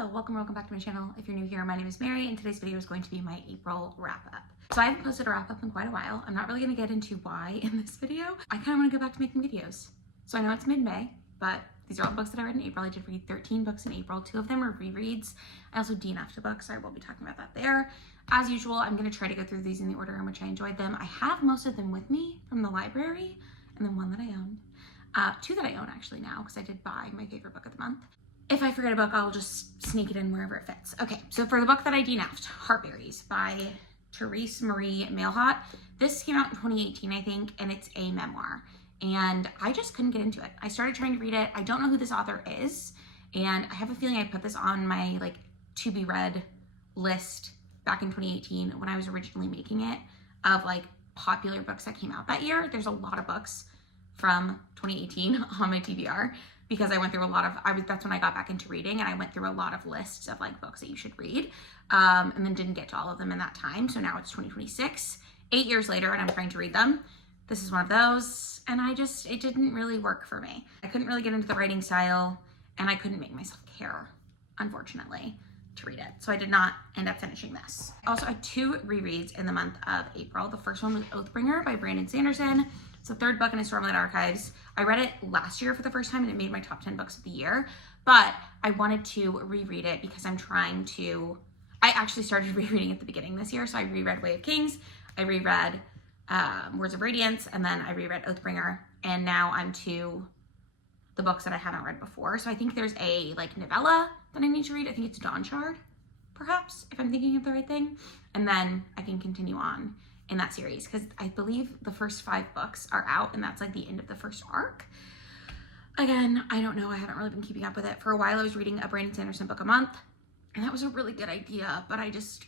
Hello, welcome back to my channel. If you're new here, my name is Mary and today's video is going to be my April wrap up. So I haven't posted a wrap up in quite a while. I'm not really gonna get into why in this video. I kind of want to go back to making videos. So I know it's mid-May, but these are all the books that I read in April. I did read 13 books in April. 2 of them were rereads. I also DNF'd a book, so I will be talking about that there. As usual, I'm gonna try to go through these in the order in which I enjoyed them. I have most of them with me from the library and then one that I own. 2 that I own actually now because I did buy my favorite book of the month. If I forget a book, I'll just sneak it in wherever it fits. Okay, so for the book that I DNF'd, Heartberries by Therese Marie Mailhot. This came out in 2018, I think, and it's a memoir. And I just couldn't get into it. I started trying to read it. I don't know who this author is, and I have a feeling I put this on my to be read list back in 2018 when I was originally making it of popular books that came out that year. There's a lot of books from 2018 on my TBR. Because I went through a lot of, that's when I got back into reading, and I went through a lot of lists of books that you should read, and then didn't get to all of them in that time. So now it's 2026, 8 years later, and I'm trying to read them. This is one of those, and it didn't really work for me. I couldn't really get into the writing style, and I couldn't make myself care, unfortunately, to read it. So I did not end up finishing this. I also had 2 rereads in the month of April. The first one was Oathbringer by Brandon Sanderson. It's the 3rd book in his Stormlight Archives. I read it last year for the first time and it made my top 10 books of the year, but I wanted to reread it because I actually started rereading at the beginning this year. So I reread Way of Kings, I reread Words of Radiance, and then I reread Oathbringer, and now I'm to the books that I haven't read before. So I think there's a novella that I need to read. I think it's Dawnshard, perhaps, if I'm thinking of the right thing. And then I can continue on in that series because I believe the first 5 books are out and that's the end of the first arc. Again, I don't know. I haven't really been keeping up with it. For a while I was reading a Brandon Sanderson book a month, and that was a really good idea, but I just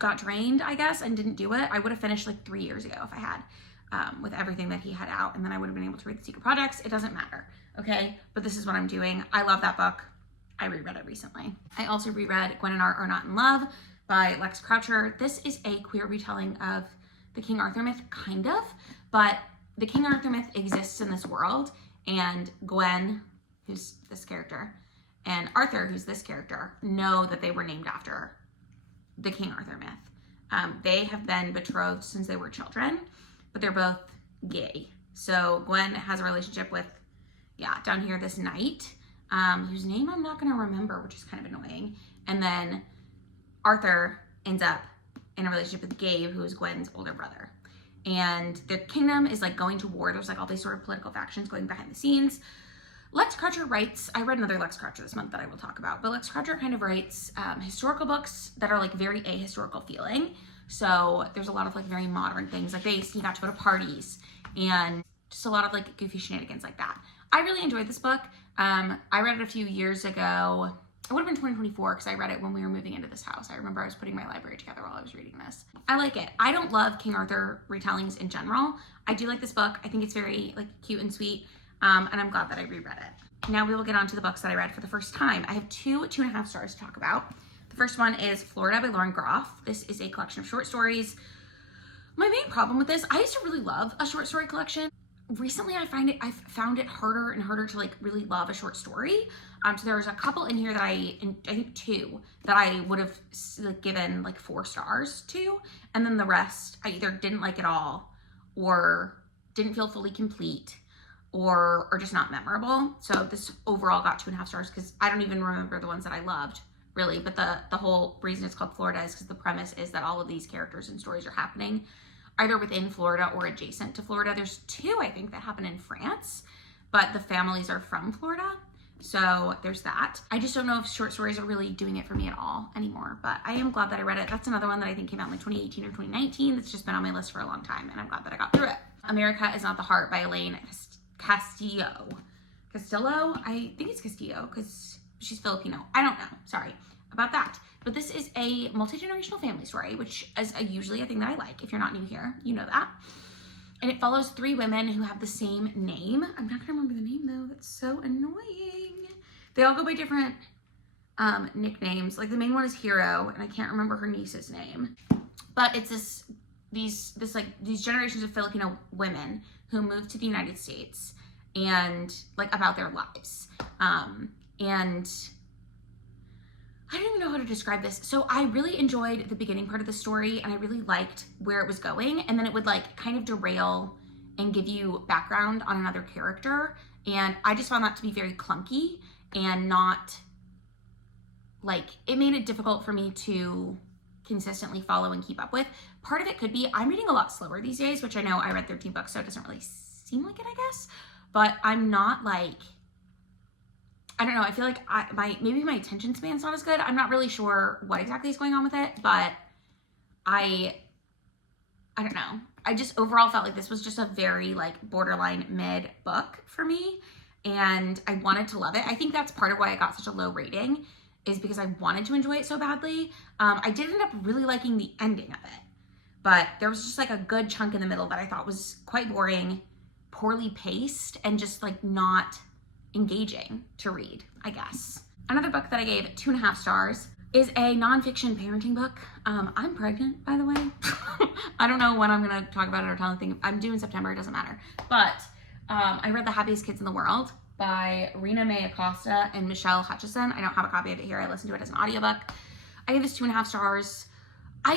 got drained, I guess, and didn't do it. I would have finished 3 years ago if I had, with everything that he had out, and then I would have been able to read The Secret Projects. It doesn't matter, okay? But this is what I'm doing. I love that book. I reread it recently. I also reread Gwen and Art Are Not in Love by Lex Croucher. This is a queer retelling of the King Arthur myth, kind of, but the King Arthur myth exists in this world, and Gwen, who's this character, and Arthur, who's this character, know that they were named after the King Arthur myth. They have been betrothed since they were children, but they're both gay. So Gwen has a relationship with, down here, this knight, whose name I'm not gonna remember, which is kind of annoying, and then Arthur ends up in a relationship with Gabe, who is Gwen's older brother. And the kingdom is going to war. There's all these sort of political factions going behind the scenes. Lex Croucher writes, I read another Lex Croucher this month that I will talk about, but Lex Croucher kind of writes historical books that are very ahistorical feeling. So there's a lot of very modern things. They sneak out to go to parties and just a lot of goofy shenanigans like that. I really enjoyed this book. I read it a few years ago. It would have been 2024 because I read it when we were moving into this house. I remember I was putting my library together while I was reading this. I like it. I don't love King Arthur retellings in general. I do like this book. I think it's very cute and sweet, and I'm glad that I reread it. Now we will get on to the books that I read for the first time. I have 2.5 stars to talk about. The first one is Florida by Lauren Groff. This is a collection of short stories. My main problem with this, I used to really love a short story collection. Recently I've found it harder and harder to really love a short story. So there was a couple in here that I think 2 that I would have given 4 stars to, and then the rest I either didn't like at all, or didn't feel fully complete, or just not memorable. So this overall got 2.5 stars because I don't even remember the ones that I loved really. But the whole reason it's called Florida is because the premise is that all of these characters and stories are happening either within Florida or adjacent to Florida. There's 2, I think, that happen in France, but the families are from Florida. So there's that. I just don't know if short stories are really doing it for me at all anymore, but I am glad that I read it. That's another one that I think came out in 2018 or 2019 that's just been on my list for a long time, and I'm glad that I got through it. America Is Not the Heart by Elaine Castillo. Castillo? I think it's Castillo because she's Filipino. I don't know. Sorry about that. But this is a multi-generational family story, which is usually a thing that I like. If you're not new here, you know that. And it follows 3 women who have the same name. I'm not gonna remember the name though. That's so annoying. They all go by different nicknames. The main one is Hero, and I can't remember her niece's name. But it's these generations of Filipino women who moved to the United States and about their lives. And to describe this. So I really enjoyed the beginning part of the story and I really liked where it was going, and then it would like kind of derail and give you background on another character, and I just found that to be very clunky and not like, it made it difficult for me to consistently follow and keep up with. Part of it could be I'm reading a lot slower these days, which I know I read 13 books, so it doesn't really seem like it, I guess. But I'm not like, I don't know, I feel like maybe my attention span's not as good. I'm not really sure what exactly is going on with it, but I don't know. I just overall felt like this was just a very like borderline mid book for me, and I wanted to love it. I think that's part of why I got such a low rating, is because I wanted to enjoy it so badly. I did end up really liking the ending of it, but there was just like a good chunk in the middle that I thought was quite boring, poorly paced, and just like not engaging to read, I guess. Another book that I gave 2.5 stars is a nonfiction parenting book. I'm pregnant, by the way. I don't know when I'm gonna talk about it or tell anything. I'm due in September, it doesn't matter. But I read The Happiest Kids in the World by Rena Mae Acosta and Michelle Hutchison. I don't have a copy of it here. I listened to it as an audiobook. I gave this 2.5 stars.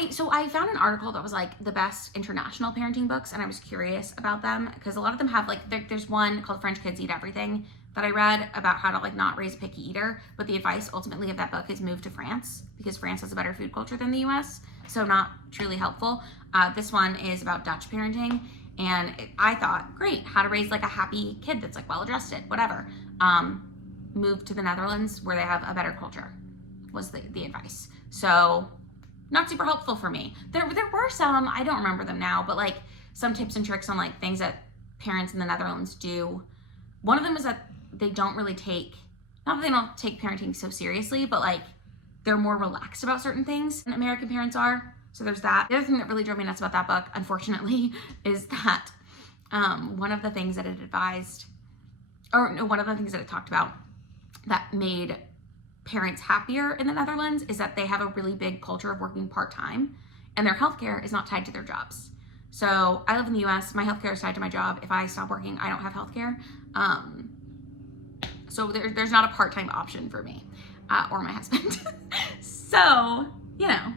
So I found an article that was like the best international parenting books, and I was curious about them because a lot of them have like, there's one called French Kids Eat Everything that I read about how to like not raise a picky eater, but the advice ultimately of that book is move to France because France has a better food culture than the US, so not truly helpful. This one is about Dutch parenting, and I thought, great, how to raise like a happy kid that's like well-adjusted, whatever. Move to the Netherlands where they have a better culture was the advice. So not super helpful for me. There were some, I don't remember them now, but like some tips and tricks on like things that parents in the Netherlands do. One of them is that they don't really take, not that they don't take parenting so seriously, but like they're more relaxed about certain things than American parents are. So there's that. The other thing that really drove me nuts about that book, unfortunately, is that one of the things that it advised, or no, one of the things that it talked about that made parents happier in the Netherlands is that they have a really big culture of working part-time, and their healthcare is not tied to their jobs. So I live in the US, my healthcare is tied to my job. If I stop working, I don't have healthcare. So there's not a part-time option for me or my husband. So, you know,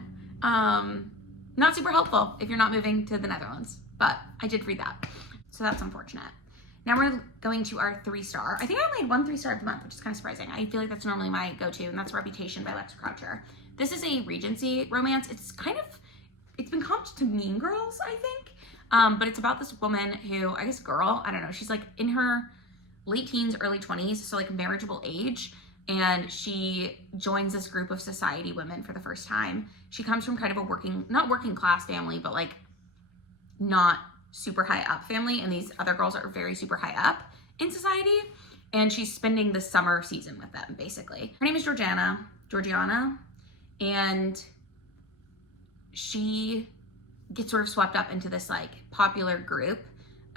not super helpful if you're not moving to the Netherlands, but I did read that. So that's unfortunate. Now we're going to our 3-star. I think I only had 1 3-star of the month, which is kind of surprising. I feel like that's normally my go-to, and that's Reputation by Lex Croucher. This is a Regency romance. It's been comped to Mean Girls, I think. But it's about this woman who, I guess girl, I don't know, she's like in her late teens, early 20s, so like marriageable age, and she joins this group of society women for the first time. She comes from kind of a not working class family, but like not super high up family, and these other girls are very super high up in society, and she's spending the summer season with them, basically. Her name is Georgiana, and she gets sort of swept up into this like popular group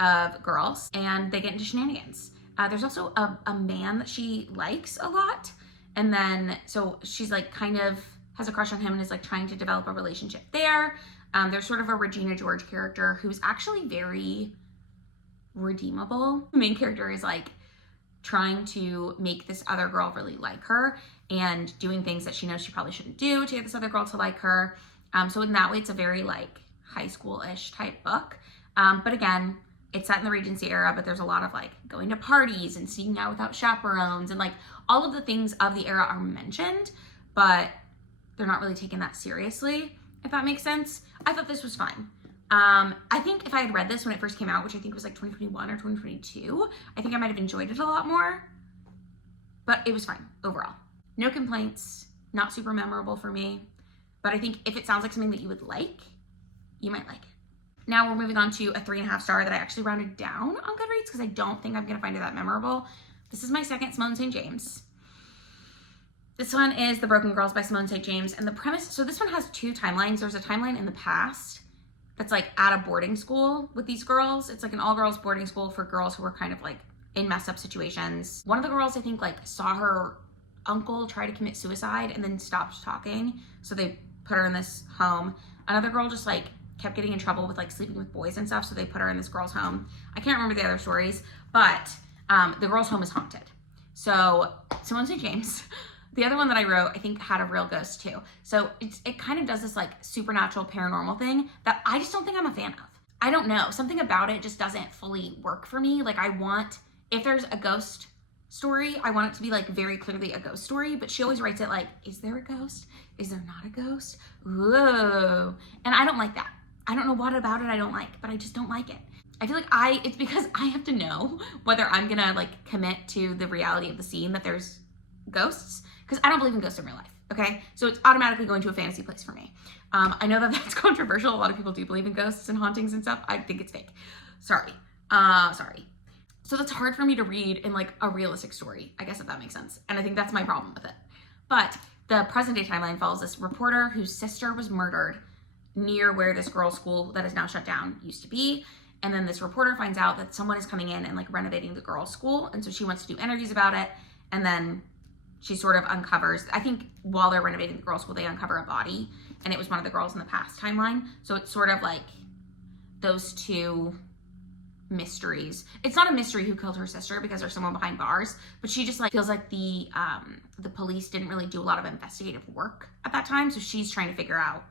of girls, and they get into shenanigans. There's also a man that she likes a lot, and then so she's like kind of has a crush on him and is like trying to develop a relationship there. There's sort of a Regina George character who's actually very redeemable. The main character is like trying to make this other girl really like her and doing things that she knows she probably shouldn't do to get this other girl to like her. So in that way, it's a very like high school-ish type book. But again, it's set in the Regency era, but there's a lot of like going to parties and sneaking out without chaperones, and like all of the things of the era are mentioned, but they're not really taken that seriously, if that makes sense. I thought this was fine. I think if I had read this when it first came out, which I think was like 2021 or 2022, I think I might have enjoyed it a lot more, but it was fine overall. No complaints, not super memorable for me, but I think if it sounds like something that you would like, you might like it. Now we're moving on to a 3.5 star that I actually rounded down on Goodreads because I don't think I'm gonna find it that memorable. This is my second Simone St. James. This one is The Broken Girls by Simone St. James, and the premise, so this one has 2 timelines. There's a timeline in the past that's like at a boarding school with these girls. It's like an all-girls boarding school for girls who were kind of like in messed up situations. One of the girls, I think, like saw her uncle try to commit suicide and then stopped talking, so they put her in this home. Another girl just like kept getting in trouble with like sleeping with boys and stuff, so they put her in this girl's home. I can't remember the other stories, but the girl's home is haunted. So Simone St. James The other one that I wrote, I think had a real ghost too. So it kind of does this like supernatural paranormal thing that I just don't think I'm a fan of. I don't know, something about it just doesn't fully work for me. Like if there's a ghost story, I want it to be like very clearly a ghost story, but she always writes it like, is there a ghost? Is there not a ghost? Whoa. And I don't like that. I don't know what about it I don't like, but I just don't like it. I feel like it's because I have to know whether I'm gonna like commit to the reality of the scene that there's ghosts, because I don't believe in ghosts in real life, okay? So it's automatically going to a fantasy place for me. I know that that's controversial. A lot of people do believe in ghosts and hauntings and stuff. I think it's fake. Sorry. So that's hard for me to read in like a realistic story, I guess, if that makes sense. And I think that's my problem with it. But the present day timeline follows this reporter whose sister was murdered near where this girls' school that is now shut down used to be. And then this reporter finds out that someone is coming in and like renovating the girls' school. And so she wants to do interviews about it. And then she sort of uncovers, I think while they're renovating the girls' school, they uncover a body. And it was one of the girls in the past timeline. So it's sort of like those two mysteries. It's not a mystery who killed her sister because there's someone behind bars, but she just like feels like the police didn't really do a lot of investigative work at that time. So she's trying to figure out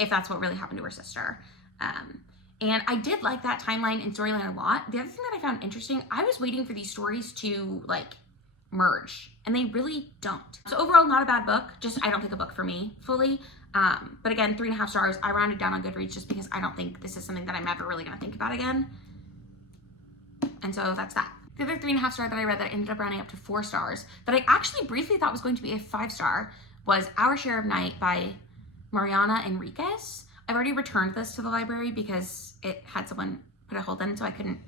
if that's what really happened to her sister. And I did like that timeline and storyline a lot. The other thing that I found interesting, I was waiting for these stories to like merge, and they really don't. So overall, not a bad book, just I don't think a book for me fully. But again, 3.5 stars. I rounded down on Goodreads just because I don't think this is something that I'm ever really gonna think about again. And so that's that. The other 3.5 star that I read that ended up rounding up to 4 stars that I actually briefly thought was going to be a 5-star was Our Share of Night by Mariana Enriquez. I've already returned this to the library because it had someone put a hold in, so I couldn't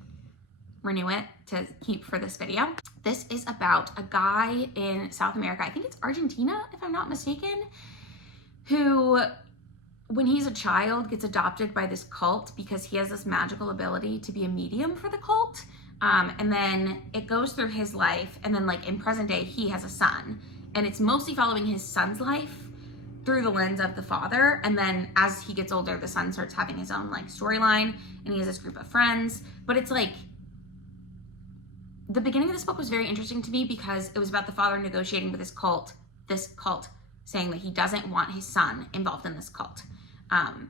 renew it to keep for this video. This is about a guy in South America, I think it's Argentina if I'm not mistaken, who when he's a child gets adopted by this cult because he has this magical ability to be a medium for the cult. And then it goes through his life, and then like in present day he has a son, and it's mostly following his son's life through the lens of the father. And then as he gets older, the son starts having his own like storyline, and he has this group of friends. But it's like, the beginning of this book was very interesting to me because it was about the father negotiating with this cult saying that he doesn't want his son involved in this cult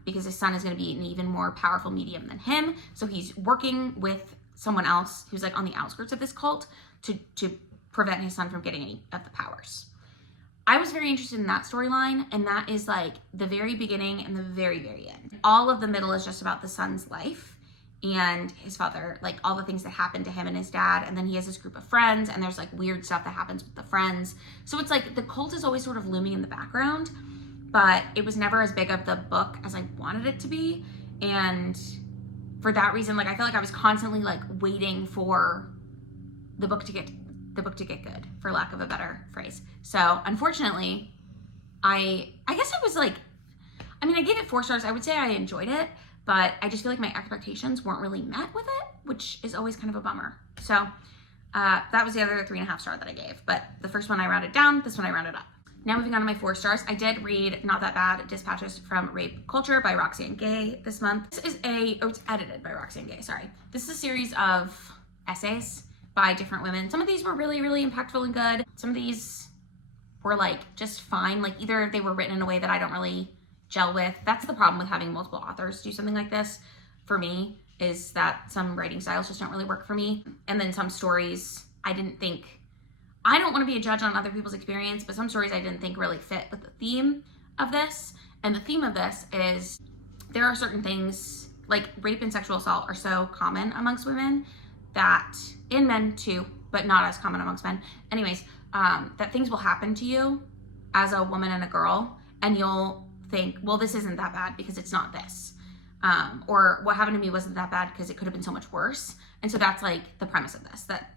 because his son is going to be an even more powerful medium than him. So he's working with someone else who's like on the outskirts of this cult to prevent his son from getting any of the powers. I was very interested in that storyline, and that is like the very beginning and the very, very end. All of the middle is just about the son's life and his father, like all the things that happened to him and his dad, and then he has this group of friends, and there's like weird stuff that happens with the friends. So it's like the cult is always sort of looming in the background, but it was never as big of the book as I wanted it to be. And for that reason, like I feel like I was constantly like waiting for the book to get good, for lack of a better phrase. So unfortunately, I guess I was like, I mean, I gave it 4 stars. I would say I enjoyed it, but I just feel like my expectations weren't really met with it, which is always kind of a bummer. So that was the other 3.5 star that I gave. But the first one I rounded down, this one I rounded up. Now moving on to my 4 stars, I did read Not That Bad, Dispatches from Rape Culture by Roxane Gay this month. This is it's edited by Roxane Gay, sorry. This is a series of essays by different women. Some of these were really, really impactful and good. Some of these were like just fine. Like either they were written in a way that I don't really gel with. That's the problem with having multiple authors do something like this for me, is that some writing styles just don't really work for me. And then some stories I don't want to be a judge on other people's experience, but some stories I didn't think really fit with the theme of this. And the theme of this is there are certain things like rape and sexual assault are so common amongst women that, in men too, but not as common amongst men. Anyways, that things will happen to you as a woman and a girl, and you'll think, well, this isn't that bad because it's not this. Or what happened to me wasn't that bad because it could have been so much worse. And so that's like the premise of this, that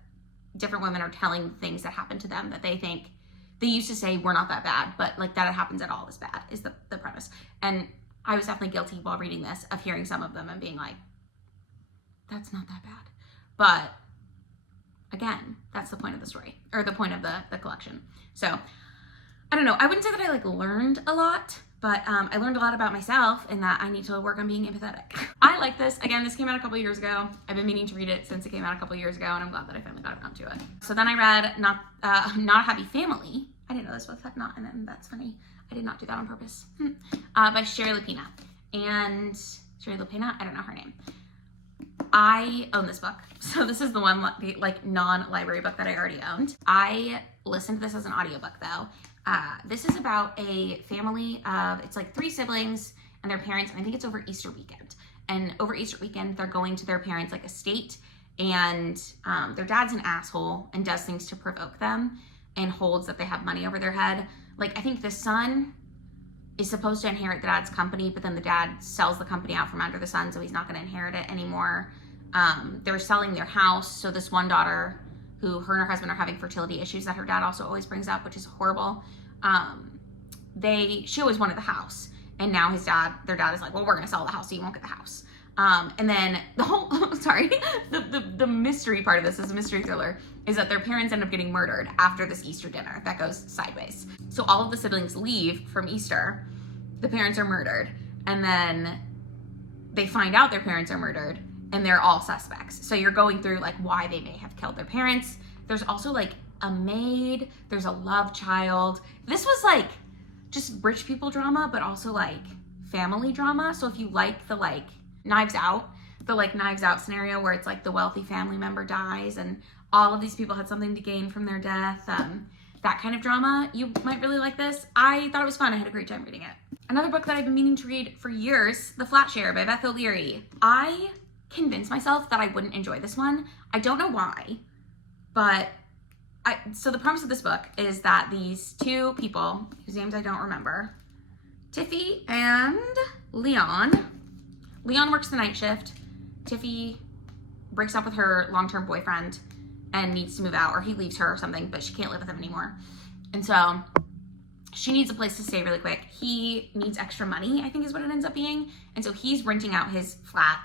different women are telling things that happened to them that they think, they used to say we're not that bad, but like that it happens at all is bad, is the premise. And I was definitely guilty while reading this of hearing some of them and being like, that's not that bad. But again, that's the point of the story, or the point of the collection. So I don't know, I wouldn't say that I like learned a lot, but I learned a lot about myself and that I need to work on being empathetic. I like this. Again, this came out a couple years ago. I've been meaning to read it since it came out a couple years ago, and I'm glad that I finally got around to it. So then I read Not a Happy Family. I didn't know this book had not in it, and that's funny. I did not do that on purpose. By Shari Lapena. And Shari Lapena, I don't know her name. I own this book. So this is the one like non-library book that I already owned. I listened to this as an audiobook though. This is about a family of, it's like 3 siblings and their parents, and I think it's over Easter weekend. And over Easter weekend, they're going to their parents' like estate, and their dad's an asshole and does things to provoke them and holds that they have money over their head. Like, I think the son is supposed to inherit the dad's company, but then the dad sells the company out from under the son, so he's not going to inherit it anymore. They're selling their house, so this one daughter, who her and her husband are having fertility issues that her dad also always brings up, which is horrible. She always wanted the house, and now their dad is like, well, we're going to sell the house, so you won't get the house. And then the whole, the mystery part of this is a mystery thriller, is that their parents end up getting murdered after this Easter dinner that goes sideways. So all of the siblings leave from Easter, the parents are murdered, and then they find out their parents are murdered, and they're all suspects. So you're going through like why they may have killed their parents. There's also like a maid, there's a love child. This was like just rich people drama, but also like family drama. So if you like the like Knives Out scenario where it's like the wealthy family member dies and all of these people had something to gain from their death, that kind of drama, you might really like this. I thought it was fun. I had a great time reading it. Another book that I've been meaning to read for years, The Flat Share by Beth O'Leary. I convinced myself that I wouldn't enjoy this one. I don't know why, but so the premise of this book is that these 2 people, whose names I don't remember, Tiffy and Leon works the night shift. Tiffy breaks up with her long-term boyfriend and needs to move out, or he leaves her or something, but she can't live with him anymore. And so she needs a place to stay really quick. He needs extra money, I think is what it ends up being. And so he's renting out his flat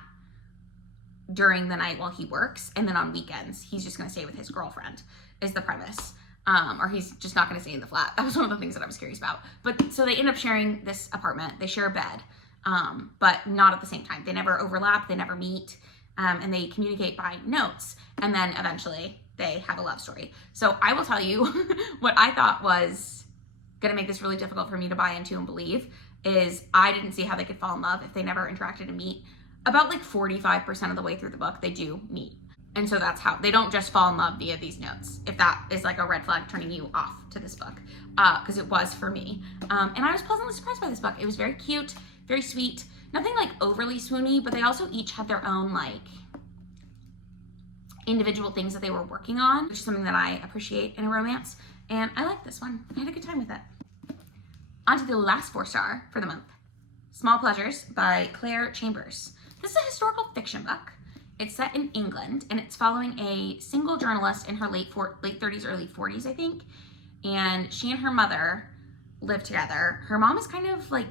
during the night while he works, and then on weekends he's just going to stay with his girlfriend, is the premise. Or he's just not going to stay in the flat. That was one of the things that I was curious about. But so they end up sharing this apartment. They share a bed, but not at the same time. They never overlap, they never meet, and they communicate by notes, and then eventually they have a love story. So I will tell you what I thought was going to make this really difficult for me to buy into and believe is I didn't see how they could fall in love if they never interacted and meet. About like 45% of the way through the book, they do meet. And so that's how, they don't just fall in love via these notes, if that is like a red flag turning you off to this book, because it was for me. And I was pleasantly surprised by this book. It was very cute, very sweet, nothing like overly swoony, but they also each had their own like individual things that they were working on, which is something that I appreciate in a romance. And I like this one. I had a good time with it. On to the last 4-star for the month. Small Pleasures by Claire Chambers. This is a historical fiction book. It's set in England, and it's following a single journalist in her late 30s, early 40s, I think. And she and her mother live together. Her mom is kind of like,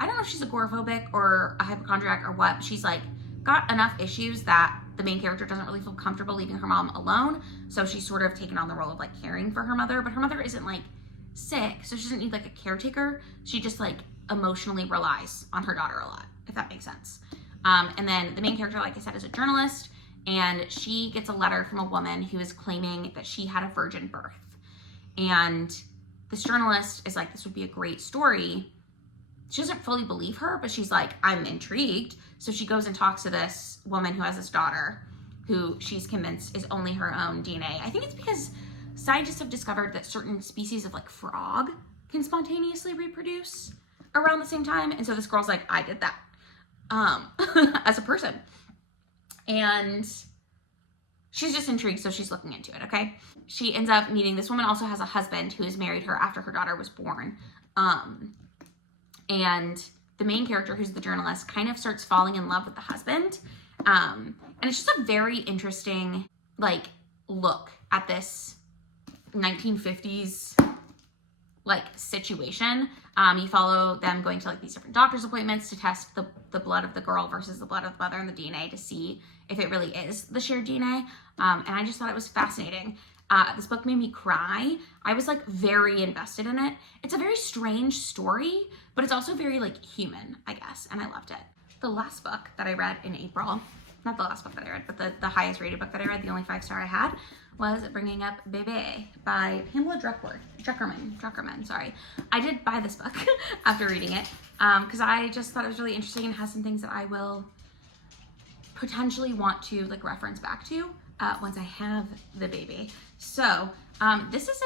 I don't know if she's agoraphobic or a hypochondriac or what. She's like got enough issues that the main character doesn't really feel comfortable leaving her mom alone. So she's sort of taken on the role of like caring for her mother, but her mother isn't like sick, so she doesn't need like a caretaker. She just like emotionally relies on her daughter a lot, if that makes sense. And then the main character, like I said, is a journalist, and she gets a letter from a woman who is claiming that she had a virgin birth. And this journalist is like, this would be a great story. She doesn't fully believe her, but she's like, I'm intrigued. So she goes and talks to this woman who has this daughter who she's convinced is only her own DNA. I think it's because scientists have discovered that certain species of like frog can spontaneously reproduce around the same time. And so this girl's like, I did that. As a person, and she's just intrigued, so she's looking into it. Okay, she ends up meeting this woman. Also has a husband who has married her after her daughter was born, and the main character, who's the journalist, kind of starts falling in love with the husband, and it's just a very interesting like look at this 1950s like situation. You follow them going to like these different doctor's appointments to test the blood of the girl versus the blood of the mother and the DNA to see if it really is the shared DNA. And I just thought it was fascinating. This book made me cry. I was like very invested in it. It's a very strange story, but it's also very like human, I guess. And I loved it. The last book that I read in April not the last book that I read, but the highest rated book that I read, the only 5-star I had, was Bringing Up Bebe by Pamela Druckerman, sorry. I did buy this book after reading it because I just thought it was really interesting and has some things that I will potentially want to like reference back to once I have the baby. So this is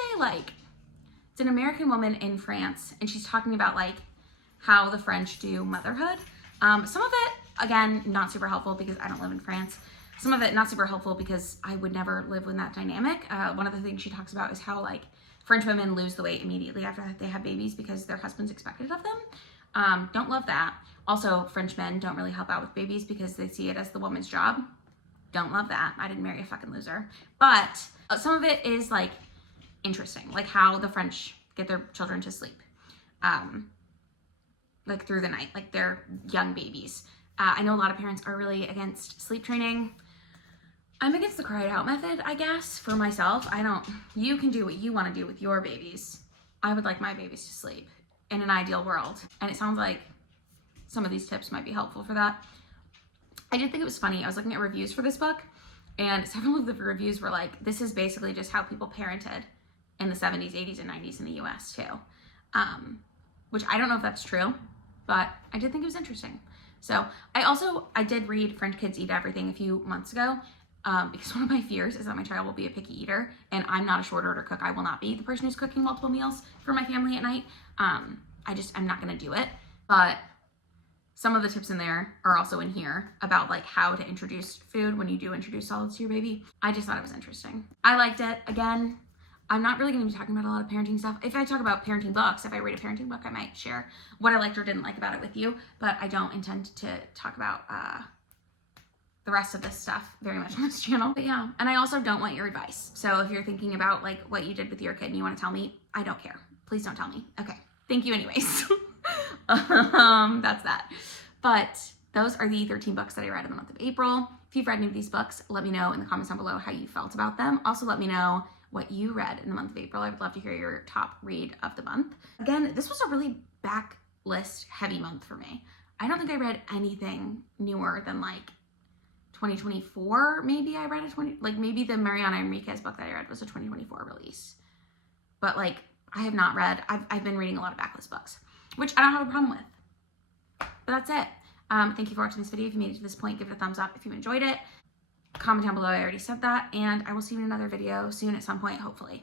it's an American woman in France, and she's talking about like how the French do motherhood. Some of it, again, not super helpful because I don't live in France. Some of it not super helpful because I would never live in that dynamic. One of the things she talks about is how like French women lose the weight immediately after they have babies because their husbands expect it of them. Don't love that. Also, French men don't really help out with babies because they see it as the woman's job. Don't love that. I didn't marry a fucking loser. But some of it is like interesting, like how the French get their children to sleep, like through the night, like they're young babies. I know a lot of parents are really against sleep training. I'm against the cry it out method, I guess, for myself. You can do what you want to do with your babies. I would like my babies to sleep in an ideal world. And it sounds like some of these tips might be helpful for that. I did think it was funny. I was looking at reviews for this book, and several of the reviews were like, this is basically just how people parented in the 70s, 80s, and 90s in the US too. Which I don't know if that's true, but I did think it was interesting. So I did read French Kids Eat Everything a few months ago, because one of my fears is that my child will be a picky eater, and I'm not a short order cook. I will not be the person who's cooking multiple meals for my family at night. I'm not gonna do it. But some of the tips in there are also in here about like how to introduce food when you do introduce solids to your baby. I just thought it was interesting. I liked it. Again, I'm not really going to be talking about a lot of parenting stuff. If I talk about parenting books, if I read a parenting book, I might share what I liked or didn't like about it with you, but I don't intend to talk about the rest of this stuff very much on this channel. But yeah, and I also don't want your advice. So if you're thinking about like what you did with your kid and you want to tell me, I don't care. Please don't tell me. Okay. Thank you anyways. That's that. But those are the 13 books that I read in the month of April. If you've read any of these books, let me know in the comments down below how you felt about them. Also, let me know what you read in the month of April. I would love to hear your top read of the month. Again, this was a really backlist heavy month for me. I don't think I read anything newer than like 2024. Maybe I read maybe the Mariana Enriquez book that I read was a 2024 release. But like, I have not read, I've been reading a lot of backlist books, which I don't have a problem with. But that's it. Thank you for watching this video. If you made it to this point, give it a thumbs up if you enjoyed it. Comment down below, I already said that, and I will see you in another video soon at some point, hopefully.